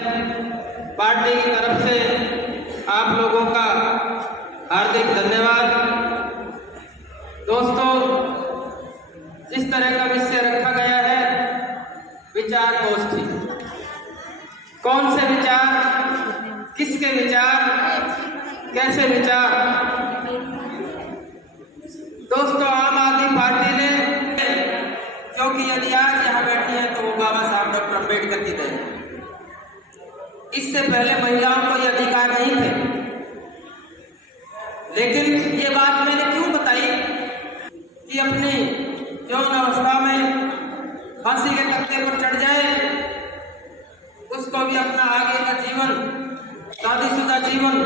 Party की तरफ से आप लोगों का हार्दिक धन्यवाद। दोस्तों, जिस तरह का विषय रखा गया है विचार गोष्ठी, कौन से विचार, किसके विचार, कैसे विचार। दोस्तों, आम आदमी पार्टी ने, क्योंकि यदि आज यहाँ बैठी है तो वो बाबा साहब डॉक्टर अम्बेडकर की देन। इससे पहले महिलाओं को ये अधिकार नहीं थे, लेकिन ये बात मैंने क्यों बताई कि अपनी यौन अवस्था में फांसी के तख्ते पर चढ़ जाए, उसको भी अपना आगे का जीवन, शादीशुदा जीवन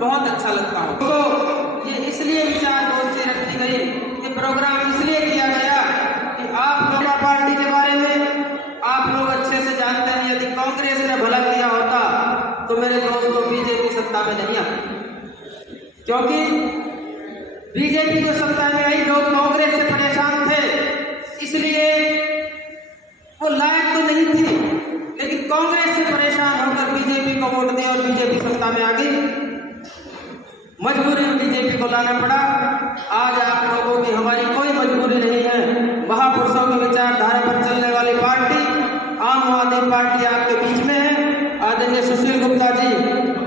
बहुत अच्छा लगता हो। तो ये इसलिए विचार गोष्ठी रखी गई, ये प्रोग्राम इसलिए किया गया कि आप लोग पार्टी के बारे में आप लोग अच्छे से जानते हैं। यदि कांग्रेस ने भला किया होता तो मेरे दोस्तों बीजेपी सत्ता में नहीं आती, क्योंकि बीजेपी जो सत्ता में आई लोग कांग्रेस से परेशान थे, इसलिए वो लायक तो नहीं थी, लेकिन कांग्रेस से परेशान होकर बीजेपी को वोट दिया और बीजेपी सत्ता में आ गई। मजबूरी में बीजेपी को लाना पड़ा। आज आप लोगों की, हमारी कोई मजबूरी नहीं है। महापुरुषों की विचारधारा पर चलने वाली पार्टी आम आदमी पार्टी आपके बीच में है। आदरणीय सुशील गुप्ता जी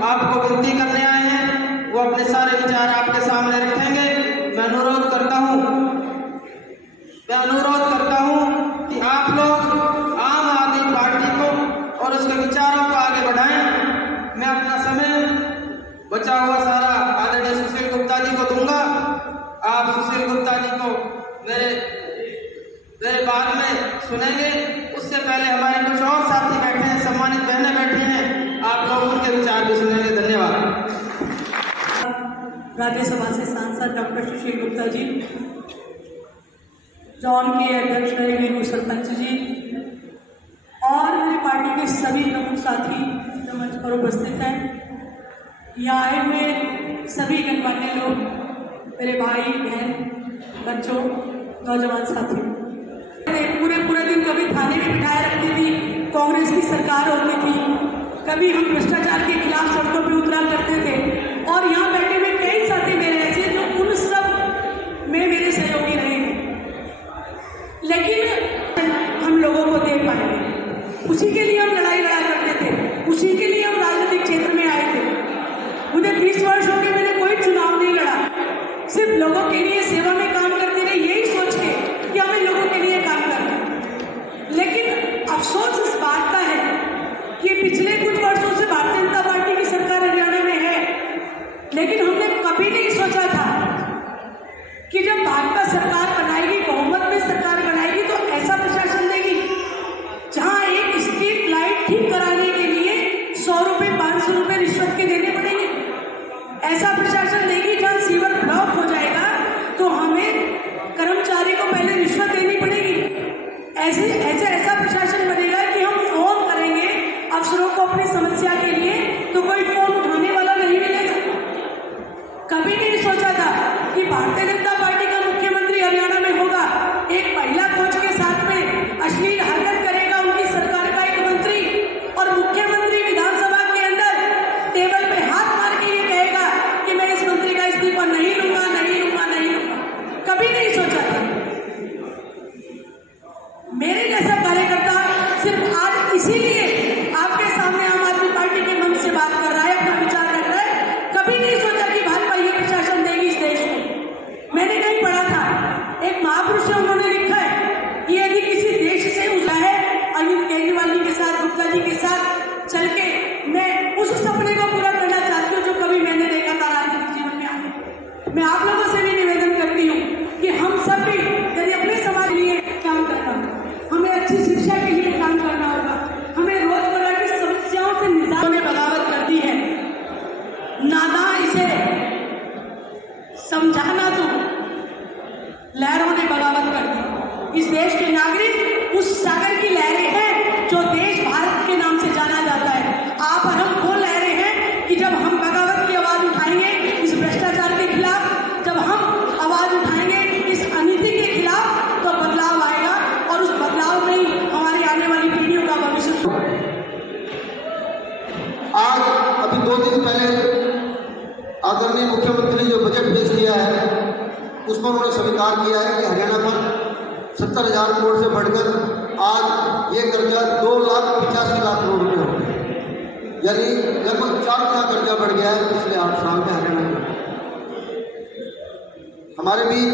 आपको विनती करने आए हैं, वो अपने सारे विचार आपके सामने रखेंगे। मैं अनुरोध करता हूं कि आप लोग आम आदमी पार्टी को और उसके विचारों को आगे बढ़ाएं। मैं अपना समय बचा हुआ सारा आदरणीय सुशील गुप्ता जी को दूंगा। आप सुशील गुप्ता जी को मेरे बाद में सुनेंगे। उससे पहले हमारे कुछ और साथी बैठे हैं, सम्मानित बहनें बैठी हैं, आप लोग उनके विचार भी सुनेंगे। धन्यवाद। राज्यसभा से सांसद डॉक्टर सुशील गुप्ता जी, जॉन के अध्यक्ष रहे वीरू सरपंच जी और मेरी पार्टी के सभी प्रमुख साथी जो मंच पर उपस्थित हैं, यहाँ आए हुए सभी गणमान्य लोग, मेरे भाई बहन, बच्चों, नौजवान साथी। पूरे दिन कभी थाने में बिठाए रखती थी, कांग्रेस की सरकार होती थी, कभी हम भ्रष्टाचार के खिलाफ सड़कों पर उतरा करते थे, और यहाँ बैठे हुए कई साथी मेरे ऐसे जो उन सब में मेरे सहयोगी रहे हैं, लेकिन हम लोगों को दे पाएंगे। उसी के लिए हम लड़ाई लड़ा करते थे, उसी के लिए हम राजनीतिक क्षेत्र में आए थे। मुझे 20 वर्ष हो गए, मैंने कोई चुनाव नहीं लड़ा, सिर्फ लोगों के लिए सेवा में काम करती रही, यही सोच के कि हमें लोगों के लिए काम करना। लेकिन अफसोस इस बात का है कि पिछले कुछ वर्षों से भारतीय जनता पार्टी की सरकार हरियाणा में है, लेकिन हमने कभी नहीं सोचा था कि जब भाजपा सरकार बनाएगी, बहुमत में सरकार बनाएगी, तो ऐसा प्रशासन देगी जहां एक स्ट्रीट लाइट ठीक कराने के लिए 100 रुपए 500 रुपए रिश्वत के देने पड़ेंगे। ऐसा प्रशासन देगी जहां सीवर ब्लॉक हो जाएगा तो हमें कर्मचारी को पहले रिश्वत देनी पड़ेगी। ऐसा प्रशासन बनेगा कि हम फोन करेंगे अफसरों को अपनी समस्या के लिए तो कोई फोन उठाने वाला नहीं मिलेगा। कभी नहीं सोचा था कि भारतीय जनता पार्टी का मुख्यमंत्री हरियाणा में होगा, एक महिला कोच के साथ में अश्लील हरकत करेगा उनकी सरकार का एक मंत्री, और मुख्यमंत्री विधानसभा के अंदर टेबल पे हाथ मार के ये कहेगा कि मैं इस मंत्री का इस्तीफा नहीं लूंगा, नहीं लूंगा, नहीं लूंगा। कभी नहीं सोचा था। मेरे जैसा कार्यकर्ता सिर्फ आज इसीलिए आपके सामने आम आदमी पार्टी के मंच से बात कर रहा है। आज अभी 2 दिन पहले आदरणीय मुख्यमंत्री ने जो बजट पेश किया है उसमें उन्होंने स्वीकार किया है कि हरियाणा पर 70,000 करोड़ से बढ़कर आज ये कर्जा 2,85,00,000 करोड़ रुपये हो गया, यानी लगभग 4 गुना कर्जा बढ़ गया है पिछले 8 साल में हरियाणा में। हमारे बीच